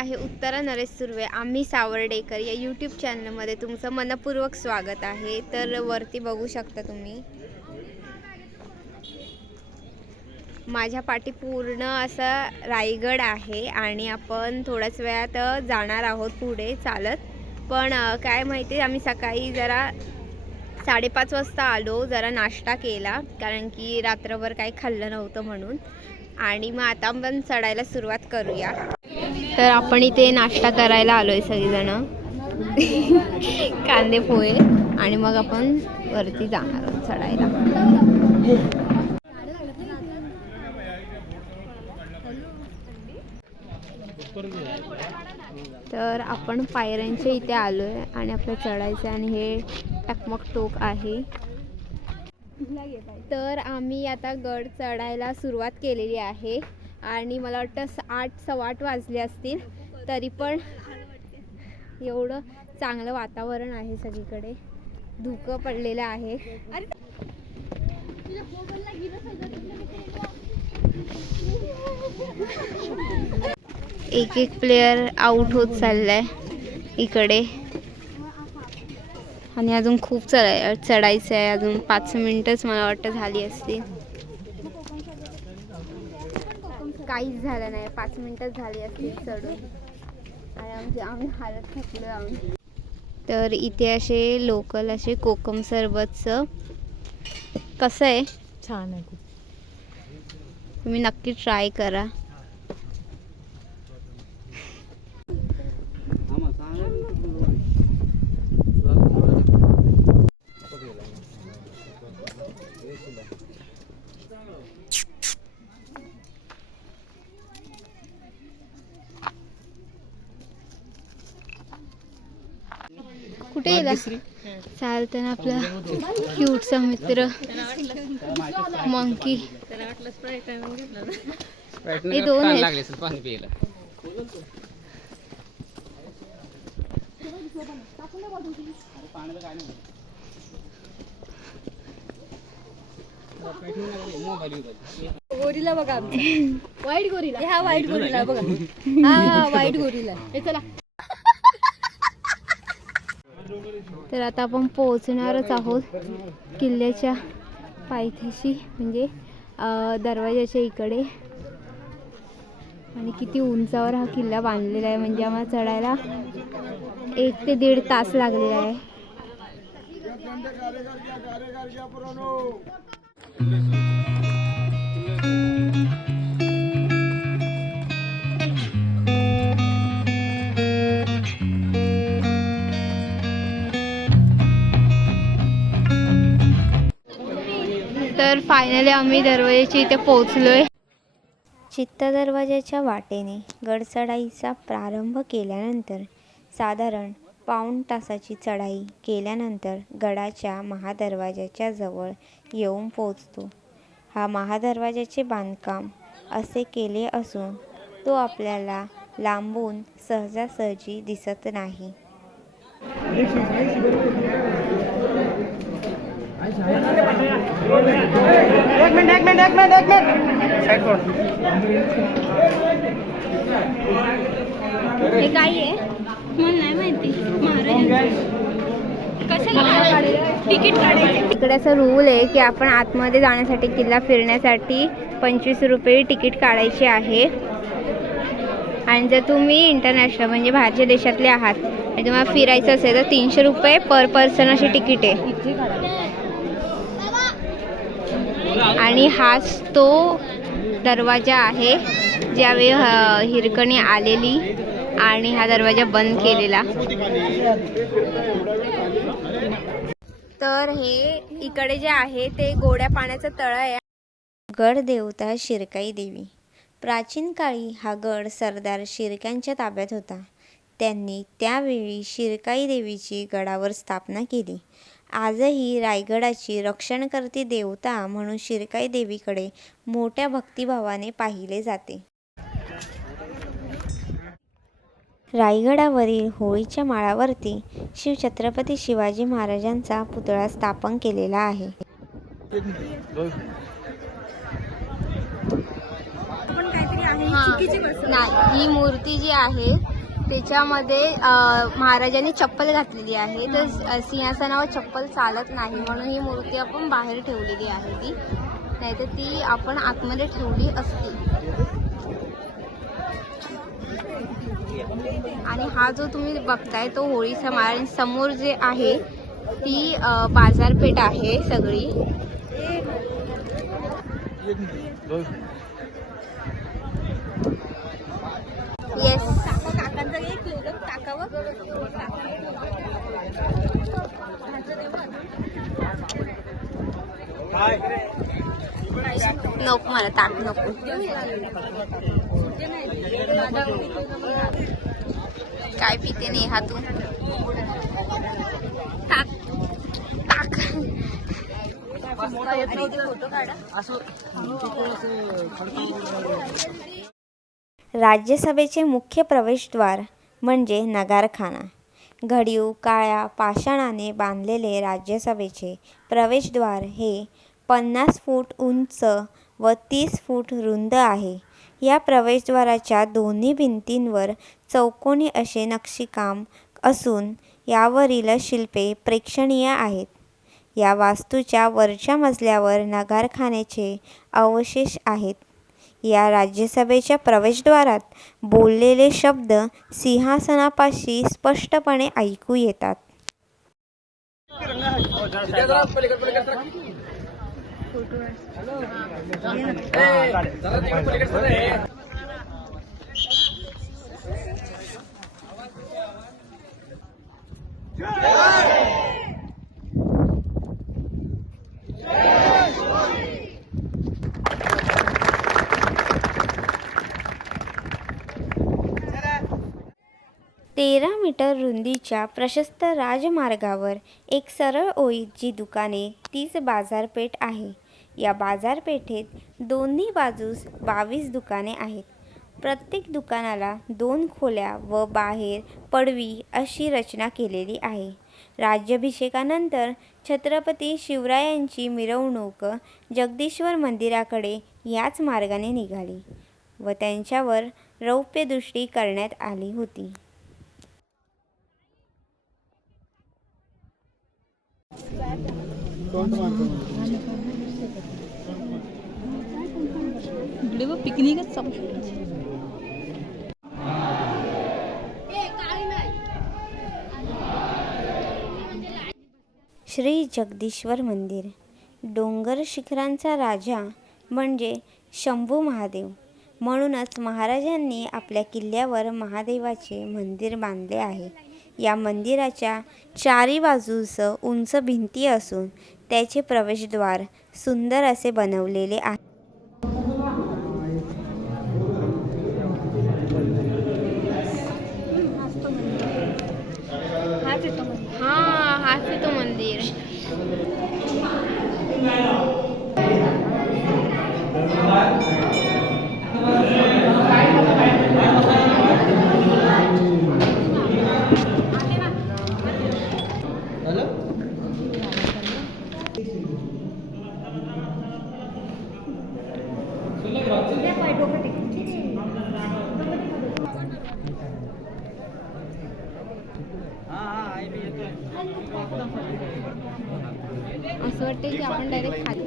आहे उत्तरा नरेश सुर्वे आम्ही सावर्डेकर. या यूट्यूब चॅनलमध्ये तुमचं मनपूर्वक स्वागत आहे. तर वरती बघू शकता तुम्ही. माझ्या पाठी पूर्ण असा रायगड आहे आणि आपण थोड्याच वेळात जाणार आहोत पुढे चालत. पण काय माहिती आम्ही सकाळी जरा साडेपाच वाजता आलो जरा नाश्ता केला कारण की रात्रभर काही खाल्लं नव्हतं म्हणून. आणि मग आता आपण चढायला सुरुवात करूया. तर आपण इथे नाश्ता करायला आलो आहे सगळीजणं. कांदे पोहे आणि मग आपण वरती जाणार आहोत चढायला. तर आपण पायऱ्यांच्या इथे आलो आहे आणि आपल्याला चढायचं आणि हे टकमक टोक आहे. तर आम्ही आता गड चढायला सुरुवात केलेली आहे. आणि मला वाटतं स- आठ सव्वा आठ वाजले असतील तरी पण एवढं चांगलं वातावरण आहे सगळीकडे. धुकं पडलेलं आहे. एक एक प्लेयर आउट होत चाललाय इकडे. आणि अजून खूप चढाय चढायचं आहे. अजून पाच मिनटंच मला वाटतं झाली असतील. काहीच झालं नाही. पाच मिनिटच झाली असतील चढून. आणि आमची आम्ही हालत थकलो आम्ही. तर इथे असे लोकल असे कोकम सरबतचं कसं आहे? छान आहे खूप. तुम्ही नक्की ट्राय करा. कुठे गेला चालताना आपला. क्यूटचा मित्र. मंकी हे दोन आहेत. गोरीला बघा वाईट गोरीला. हा वाईट गोरीला बघा. हा वाईट गोरीला. हे चला. तर आता आपण पोहोचणारच आहोत किल्ल्याच्या पायथ्याशी म्हणजे दरवाजाच्या इकडे. आणि किती उंचावर हा किल्ला बांधलेला आहे म्हणजे आम्हाला चढायला एक ते दीड तास लागलेला आहे. तर फायनली आम्ही दरवाजाच्या इथे पोहोचलोय. चित्त दरवाजाच्या वाटेने गड चढाईचा प्रारंभ केल्यानंतर साधारण पाऊण तासाची चढाई केल्यानंतर गडाच्या महादरवाजाच्या जवळ येऊन पोचतो हा महादरवाजाचे बांधकाम असे केले असून तो आपल्याला लांबून सहजासहजी दिसत नाही. हे काय आहे? मला नाही माहिती. तिकीट काढायचं. इकडे असं रूल आहे की आपण आतमध्ये जाण्यासाठी किल्ला फिरण्यासाठी पंचवीस रुपये तिकीट काढायचे आहे. आणि जर तुम्ही इंटरनॅशनल म्हणजे बाहेरच्या देशातले आहात आणि तुम्हाला फिरायचं असेल तर तीनशे रुपये पर पर्सन अशी तिकीट आहे. आणि हाच तो दरवाजा आहे ज्यावेळी हिरकणी आलेली आणि हा दरवाजा बंद केलेला. तर हे इकडे जे आहे ते गोड्या पाण्याचं तळ आहे. गड देवता शिरकाई देवी. प्राचीन काळी हा गड सरदार शिरक्यांच्या ताब्यात होता. त्यांनी त्यावेळी शिरकाई देवीची गडावर स्थापना केली. आजही रायगडाची रक्षणकर्ती देवता म्हणून शिरकाई देवीकडे मोठ्या भक्तिभावाने पाहिले जाते. रायगडावरील होळीच्या माळावरती शिवछत्रपती शिवाजी महाराजांचा पुतळा स्थापन केलेला आहे. ही मूर्ती जी आहे त्याच्यामध्ये अ, महाराजांनी चप्पल घातलेली आहे. तर सिंहासनावर चप्पल चालत नाही म्हणून ही मूर्ती आपण बाहेर ठेवलेली आहे ती. नाही तर ती आपण आतमध्ये ठेवली असती. आणि हा जो तुम्ही बघताय तो होळीचा माळ आणि समोर जे आहे ती बाजारपेठ आहे सगळी. नको मला ताक नको. काय पिते नाही हा तू ताक. ताक. राज्यसभेचे मुख्य प्रवेशद्वार म्हणजे नगारखाना. घडीव काळ्या पाषाणाने बांधलेले राज्यसभेचे प्रवेशद्वार हे पन्नास फूट उंच व तीस फूट रुंद आहे. या प्रवेशद्वाराच्या दोन्ही भिंतींवर चौकोनी असे नक्षीकाम असून यावरील शिल्पे प्रेक्षणीय आहेत. या वास्तूच्या वरच्या मजल्यावर नगारखान्याचे अवशेष आहेत. या राज्यसभेच्या प्रवेशद्वारात बोललेले शब्द सिंहासनापाशी स्पष्टपणे ऐकू येतात तेरा मीटर रुंदीच्या प्रशस्त राजमार्गावर एक सरळ ओळीत जी दुकाने तीच बाजारपेठ आहे. या बाजारपेठेत दोन्ही बाजूस बावीस दुकाने आहेत. प्रत्येक दुकानाला दोन खोल्या व बाहेर पडवी अशी रचना केलेली आहे. राज्याभिषेकानंतर छत्रपती शिवरायांची मिरवणूक जगदीश्वर मंदिराकडे याच मार्गाने निघाली व त्यांच्यावर रौप्यदृष्टी करण्यात आली होती. इकडे व पिकनिकच चालू श्री जगदीश्वर मंदिर डोंगर शिखरांचा राजा म्हणजे शंभू महादेव. म्हणूनच महाराजांनी आपल्या किल्ल्यावर महादेवाचे मंदिर बांधले आहे. या मंदिराच्या चारी बाजूस उंच भिंती असून त्याचे प्रवेशद्वार सुंदर असे बनवलेले आहे हाच येतो म्हणजे हा हाच आहे तो मंदिर असं वाटतं की आपण डायरेक्ट खाली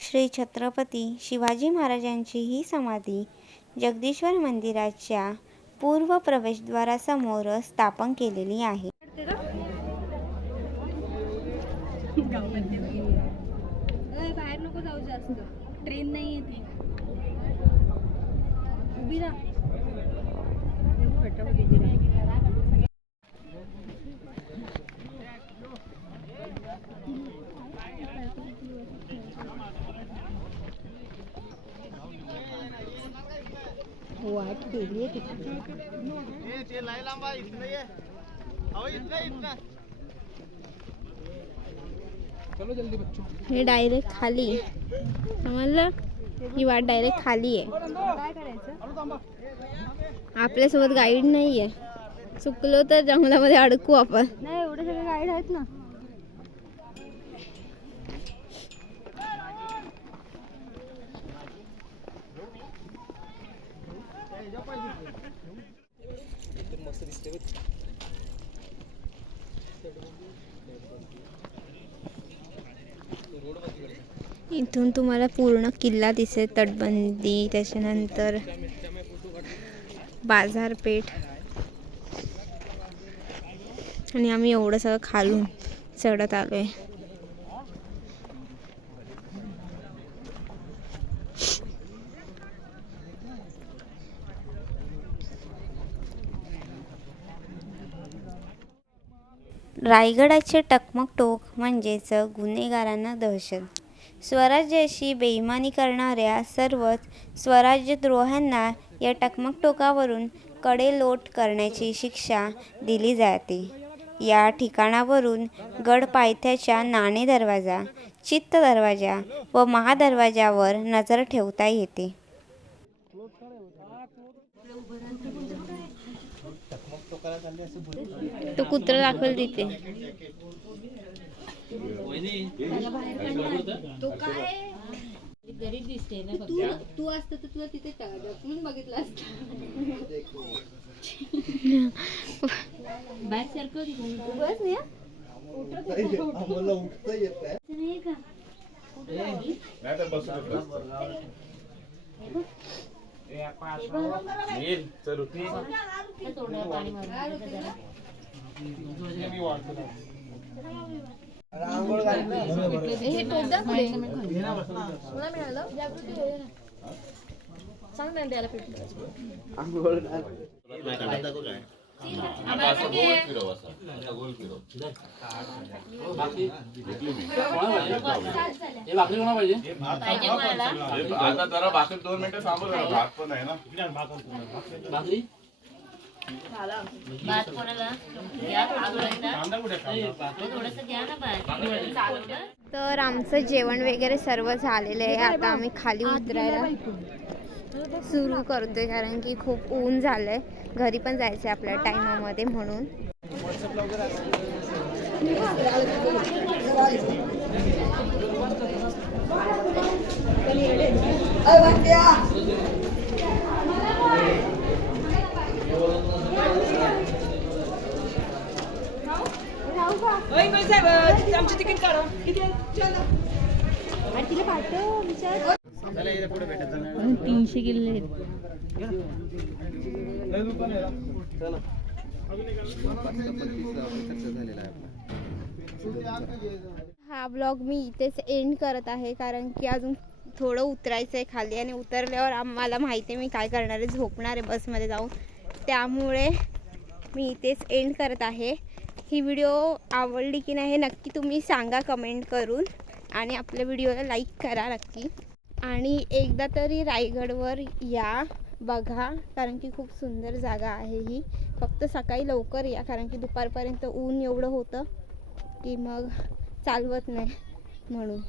श्री छत्रपती शिवाजी महाराजांची ही समाधी जगदीश्वर मंदिराच्या पूर्व प्रवेशद्वारासमोर स्थापन केलेली आहे. बाहेर नको जाऊ जास्त. ट्रेन नाही येते उभी वाट केली आहे हे डायरेक्ट खाली समजलं? ही वाट डायरेक्ट खाली आहे. काय करायचं? आपल्यासोबत गाईड नाही आहे चुकलो तर जंगलामध्ये अडकू आपण. नाही एवढे सगळे गाईड आहेत ना. इथून तुम्हाला पूर्ण किल्ला दिसेल तटबंदी त्याच्यानंतर बाजारपेठ. आणि आम्ही एवढं सगळं खालून चढत आलो आहे रायगडाचे टकमकटोक म्हणजेच गुन्हेगारांना दहशत. स्वराज्याशी बेईमानी करणाऱ्या सर्वच स्वराज्यद्रोह्यांना या टकमकटोकावरून कडेलोट करण्याची शिक्षा दिली जाते. या ठिकाणावरून गडपायथ्याच्या नाणे दरवाजा चित्त दरवाजा व महादरवाजावर नजर ठेवता येते. तो कुत्रा दाखवेल तिथे. तू तू असतं तर तुला तिथे ढकलून बघितलं असतं. बॅग सारखं बस नाही हे मला मिळालं सांग ना द्यायला पेटलं आता जरा दोन मिनिटं जरा भात पण आहे ना तर आमचं जेवण वगैरे सर्व झालेलं आहे. आता आम्ही खाली उतरायला. सुरू करतोय कारण की खूप ऊन झालंय. घरी पण जायचं आहे आपल्या टायमामध्ये म्हणून. तीनशे किलो हा ब्लॉग मी इथेच एंड करत आहे कारण की अजून थोडं उतरायचं आहे खाली आणि उतरल्यावर आम्हाला माहिती आहे मी काय करणार आहे झोपणार आहे बसमध्ये जाऊन. त्यामुळे मी इथेच एंड करत आहे. ही व्हिडिओ आवडली की नाही हे नक्की तुम्ही सांगा कमेंट करून. आणि आपल्या व्हिडिओला लाईक करा नक्की. आणि एकदा तरी रायगडवर या. बघा कारण की खूप सुंदर जागा आहे ही. फक्त सकाळी लवकर या कारण की दुपारपर्यंत ऊन एवढं होतं की मग चालवत नाही म्हणून.